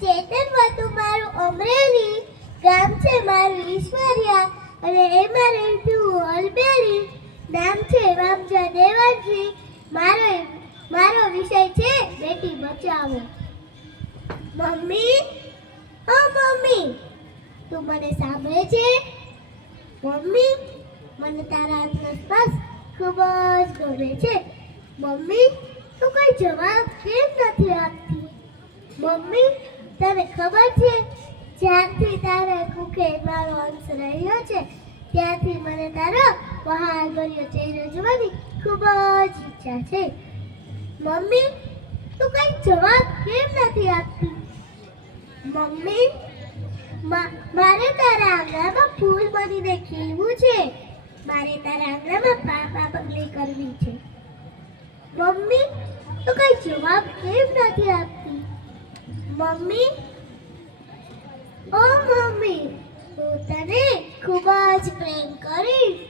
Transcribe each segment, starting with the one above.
ચેતન હતું મારું અમરેલી, ગામ છે મારું ઈશ્વરિયા, અને એમાં રહેતું અલબેલી. નામ છે વામજા દેવાજી. મારો વિષય છે બેટી બચાવો. મમ્મી, ઓ મમ્મી, તું મને સાંભળે છે? મમ્મી, મને તારા હાથનો સ્પર્શ ખૂબ જ ગમે છે. મમ્મી, તું કઈ જવાબ કેમ નથી આપતી? મમ્મી, તને ખબર છે, જ્યારથી તારા કુખે મારો અંશ રહ્યો છે ત્યારથી મને તારો બહારભર્યો ચહેરો જોવાની ખૂબ જ ઈચ્છા છે. મમ્મી, તું કઈ જવાબ કેમ નથી આપતી? મમ્મી, મારે તારા આંગણામાં ફૂલ બનીને ખીલવું છે. મારે તારા આંગણામાં પાપા પગલી કરવી છે. મમ્મી, તું કઈ જવાબ કેમ નથી આપતી? મમ્મી, ઓ મમ્મી, હું તને ખૂબ જ પ્રેમ કરીશ.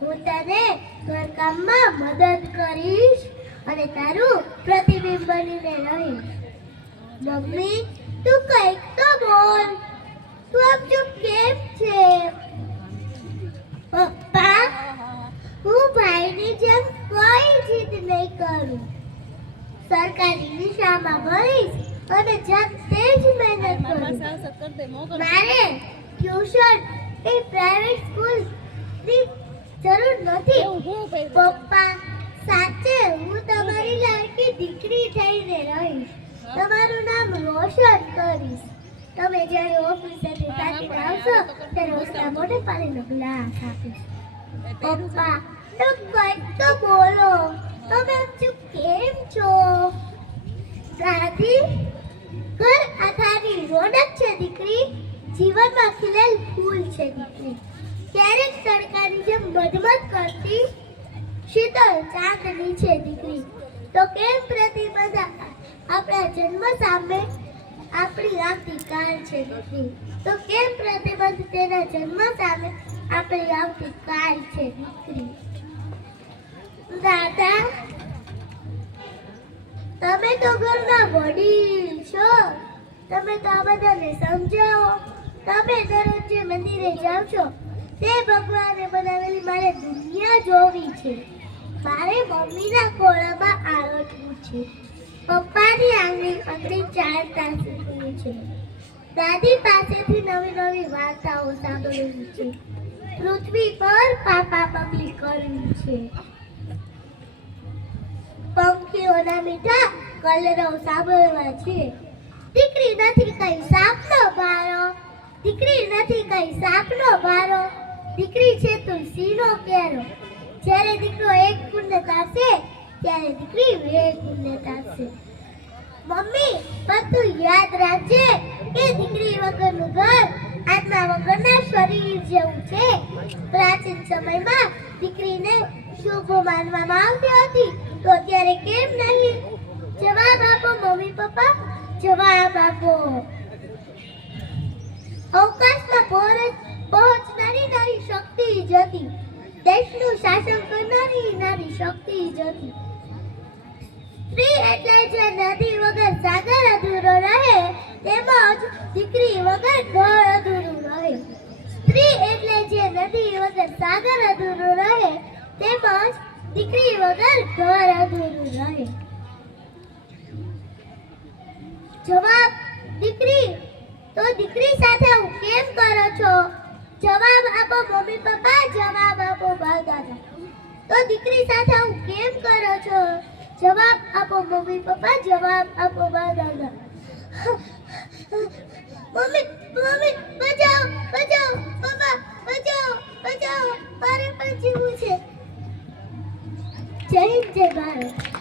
હું તને ઘરકામમાં મદદ કરીશ અને તારું પ્રતિબિંબ બનીને રહીશ. મમ્મી, તું કંઈક તો બોલ. તું આમ ચૂપ કેમ છે? પપ્પા, હું ભાઈની જેમ કોઈ જીદ નહીં કરું. સરકારી નિશાળમાં ભણીશ અને જાતે જ મહેનત કરું. મારે ટ્યુશન કે પ્રાઇવેટ સ્કૂલની જરૂર નથી. પપ્પા, સાચે હું તમારી લાડકી દીકરી થઈને રહીશ. તમારું નામ રોશન કરીશ. તમે જ્યારે ઓફિસેથી થાકીને આવશો ત્યારે ઓછા મોઢે પાણીનો ગ્લાસ આપીશ. પપ્પા, તો કંઈક તો બોલો. તમે ચૂપ કેમ છો? દાદી, ઘર આધારી રોનક છે દીકરી. જીવનમાં ખીલેલ ફૂલ છે દીકરી. ક્યારેક તડકાની જેમ મધમત કરતી શીતળ ચાંદની છે દીકરી. તો કેમ પ્રતિબંધ આપણા જન્મ સામે આપણી આવતીકાલ છે દીકરી? તો કેમ પ્રતિબંધ તેના જન્મ સામે આપણી આવતીકાલ છે દીકરી? દાદા, તમે તો ઘરના વડીલ છો. તમે તો આ બધાને સમજાવો. તમે દરરોજ જે મંદિરે જાઓ છો તે ભગવાને બનાવેલી મારે દુનિયા જોવી છે. મારે મમ્મીના ખોળામાં આરોટવું છે. પપ્પાની આંગળી ચાલતા શીખવું છે. દાદી પાસેથી નવી નવી વાર્તાઓ સાંભળવી છે. પૃથ્વી પર પાપા પગલી કરવી છે. પંખીઓના મીઠા કલરવ સાંભળવા છે. દીકરી નથી કઈ સાપનો ભારો. દીકરી નથી કઈ સાપનો ભારો. દીકરી છે તુલસીનો કેરો. જ્યારે દીકરો એક કુંડ તારશે ત્યારે દીકરી બે કુંડ તારશે. મમ્મી, પણ તું યાદ રાખજે કે દીકરી વગરનું ઘર આત્મા વગરના શરીર જેવું છે. પ્રાચીન સમયમાં દીકરીને શુભ માનવામાં આવતી હતી, તો અત્યારે કેમ નહીં? જવાબ આપો મમ્મી પપ્પા, જવાબ આપો. અવકાશમાં પહોંચનારી નારી શક્તિ જ હતી. દેશનું શાસન કરનારી નારી શક્તિ જ હતી. સ્ત્રી એટલે જે નદી વગર સાગર અધૂરો રહે, તેમજ દીકરી વગર ઘર અધૂરું રહે. સ્ત્રી એટલે જે નદી વગર સાગર અધૂરો રહે, તેમજ દીકરી વગર ઘર અધૂરું રહે. જવાબ દીકરી. તો દીકરી સાથે હું કેમ કરો છો? જવાબ આપો મમ્મી પપ્પા, જવાબ આપો બા દાદા. તો દીકરી સાથે હું કેમ કરો છો? જવાબ આપો મમ્મી પપ્પા, જવાબ આપો બા દાદા. મમ્મી, મમ્મી, બચાવો, બચાવો, પપ્પા, બચાવો, બચાવો, મારે પણ જીવવું છે. જય હિન્દ, જય ભારત.